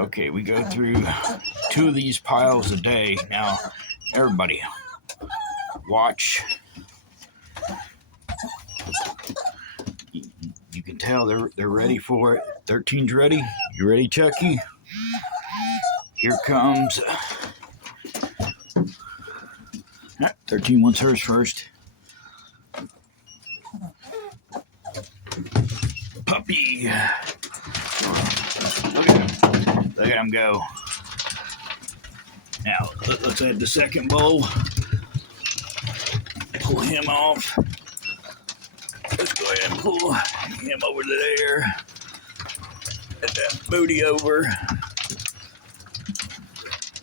Okay, we go through 2 of these piles a day. Now, everybody, watch. You can tell they're ready for it. 13's ready. You ready, Chucky? Here comes. 13 wants hers first. Puppy. Look at him. Look at him go. Now, let's add the second bowl. Pull him off. Let's go ahead and pull him over there. Get that booty over.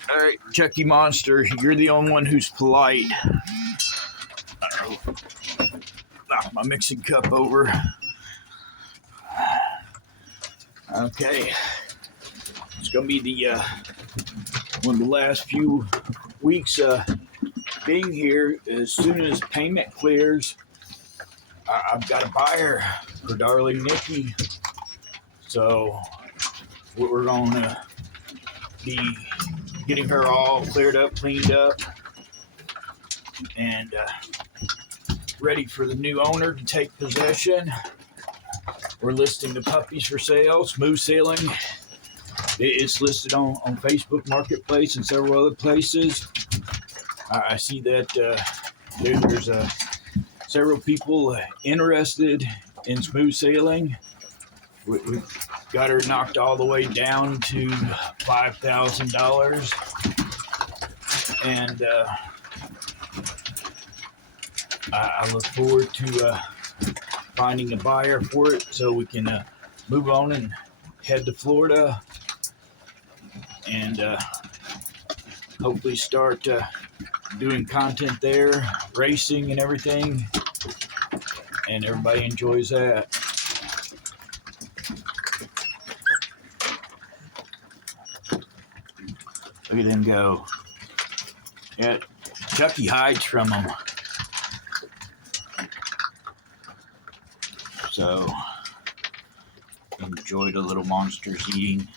All right, Chucky Monster, you're the only one who's polite. Knock my mixing cup over. Okay, it's gonna be the one of the last few weeks being here. As soon as payment clears, I've got a buyer for Darling Nikki, so we're gonna be getting her all cleared up, cleaned up, and ready for the new owner to take possession. We're listing the puppies for sale, smooth sailing. It's listed on Facebook Marketplace and several other places. I see that there's several people interested in smooth sailing. We've got her knocked all the way down to $5,000. And I look forward to finding a buyer for it so we can move on and head to Florida and hopefully start doing content there, racing and everything, and everybody enjoys that. Look at them go. Yeah, Chucky hides from them. So, enjoy the little monsters eating.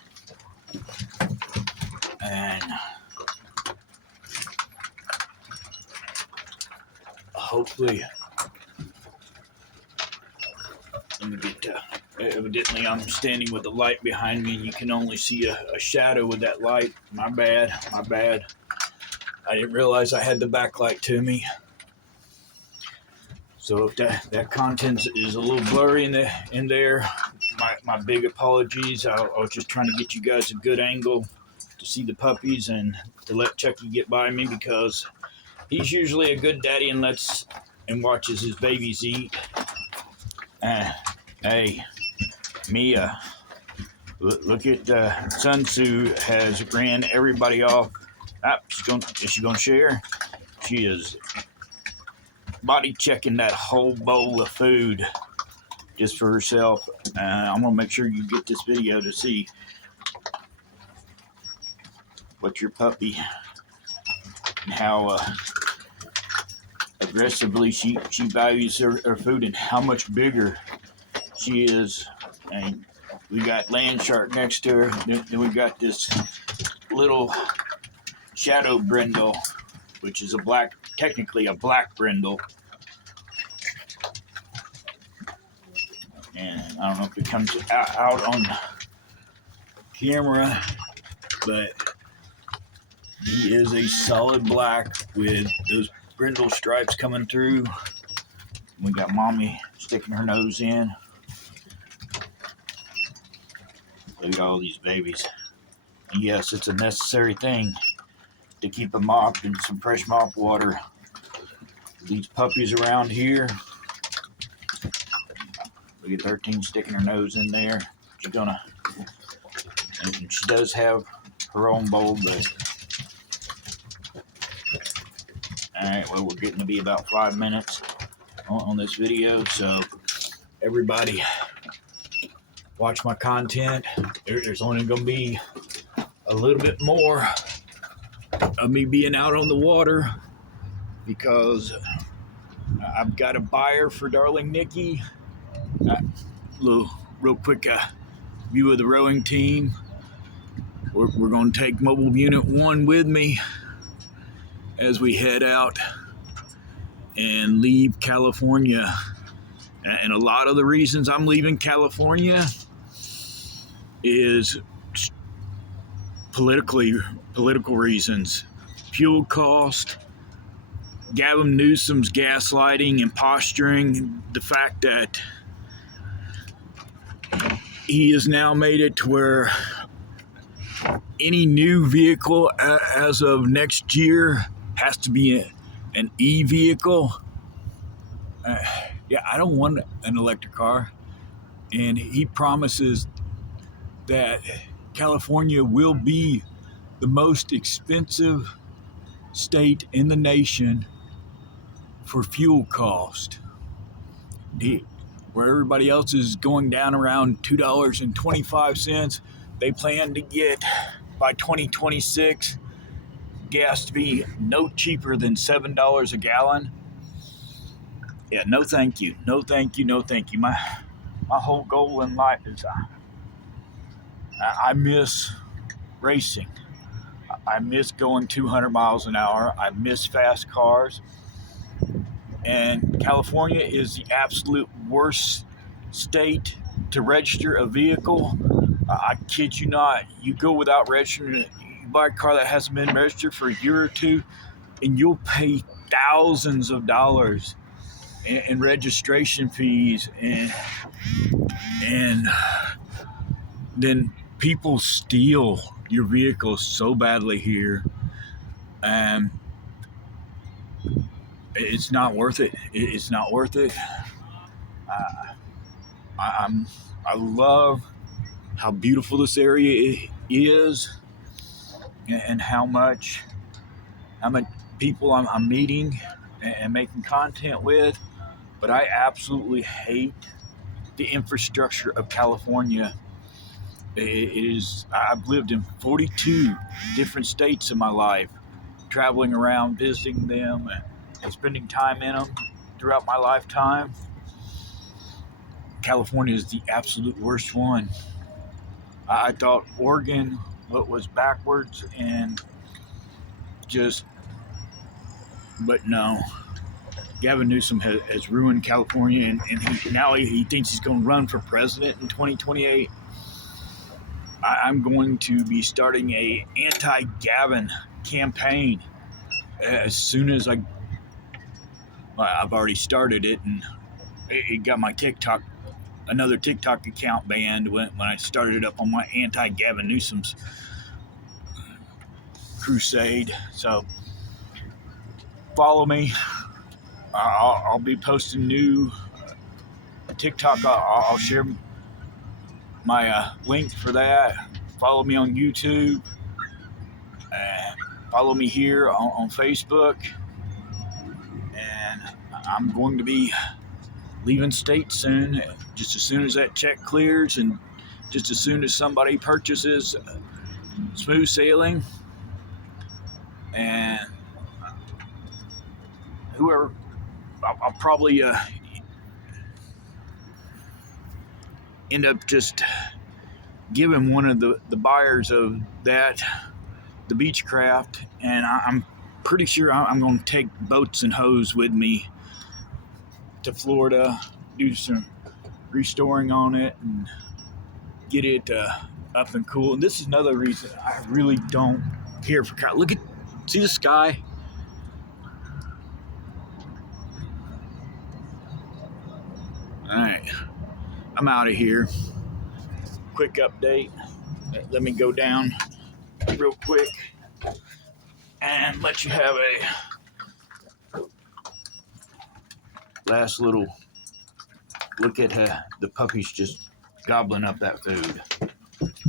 And hopefully, let me get evidently I'm standing with the light behind me and you can only see a shadow with that light. My bad. I didn't realize I had the backlight to me. So if that content is a little blurry in there, my big apologies. I was just trying to get you guys a good angle to see the puppies and to let Chucky get by me, because he's usually a good daddy and watches his babies eat. Hey, Mia, look at Sun Tzu has ran everybody off. Is she gonna share? She is body checking that whole bowl of food just for herself. I'm gonna make sure you get this video to see what your puppy and how aggressively she values her food and how much bigger she is. And we got land shark next to her. Then we got this little shadow brindle, which is technically a black brindle. And I don't know if it comes out on camera, but he is a solid black with those brindle stripes coming through. We got mommy sticking her nose in. Look at all these babies. And yes, it's a necessary thing to keep a mop and some fresh mop water. These puppies around here. Look at 13 sticking her nose in there. And she does have her own bowl, but alright, well, we're getting to be about 5 minutes on this video, so everybody watch my content. There's only going to be a little bit more of me being out on the water because I've got a buyer for Darling Nikki. Real quick view of the rowing team. we're going to take mobile unit 1 with me as we head out and leave California. And a lot of the reasons I'm leaving California is political reasons. Fuel cost, Gavin Newsom's gaslighting and posturing, the fact that he has now made it to where any new vehicle as of next year has to be an e-vehicle. Yeah, I don't want an electric car. And he promises that California will be the most expensive state in the nation for fuel cost. Where everybody else is going down around $2.25, they plan to get by 2026 gas to be no cheaper than $7 a gallon. Yeah, no thank you. No thank you. No thank you. My whole goal in life is I miss racing. I miss going 200 miles an hour. I miss fast cars. And California is the absolute worst state to register a vehicle. I kid you not. You go without registering, you buy a car that hasn't been registered for a year or two, and you'll pay thousands of dollars in registration fees, and then people steal your vehicle so badly here. It's not worth it. It's not worth it. I love how beautiful this area is, and how much people I'm meeting and making content with. But I absolutely hate the infrastructure of California. It is. I've lived in 42 different states in my life, traveling around, visiting them, and spending time in them throughout my lifetime. California is the absolute worst one. I thought Oregon was backwards and but no. Gavin Newsom has ruined California, and now he thinks he's going to run for president in 2028. I'm going to be starting a anti-Gavin campaign as soon as I've already started it, and it got my another TikTok account banned when I started it up on my anti-Gavin Newsom's crusade. So follow me. I'll be posting new TikTok. I'll share my link for that. Follow me on YouTube. Follow me here on Facebook. And I'm going to be leaving state soon. Just as soon as that check clears, and just as soon as somebody purchases Smooth Sailing, and whoever, I'll probably end up just giving one of the buyers of that the Beechcraft, and I'm pretty sure I'm going to take boats and hose with me to Florida, do some restoring on it, and get it up and cool. And this is another reason I really don't care for cars. See the sky? All right, I'm out of here. Quick update. Let me go down real quick and let you have a last little look at the puppies just gobbling up that food.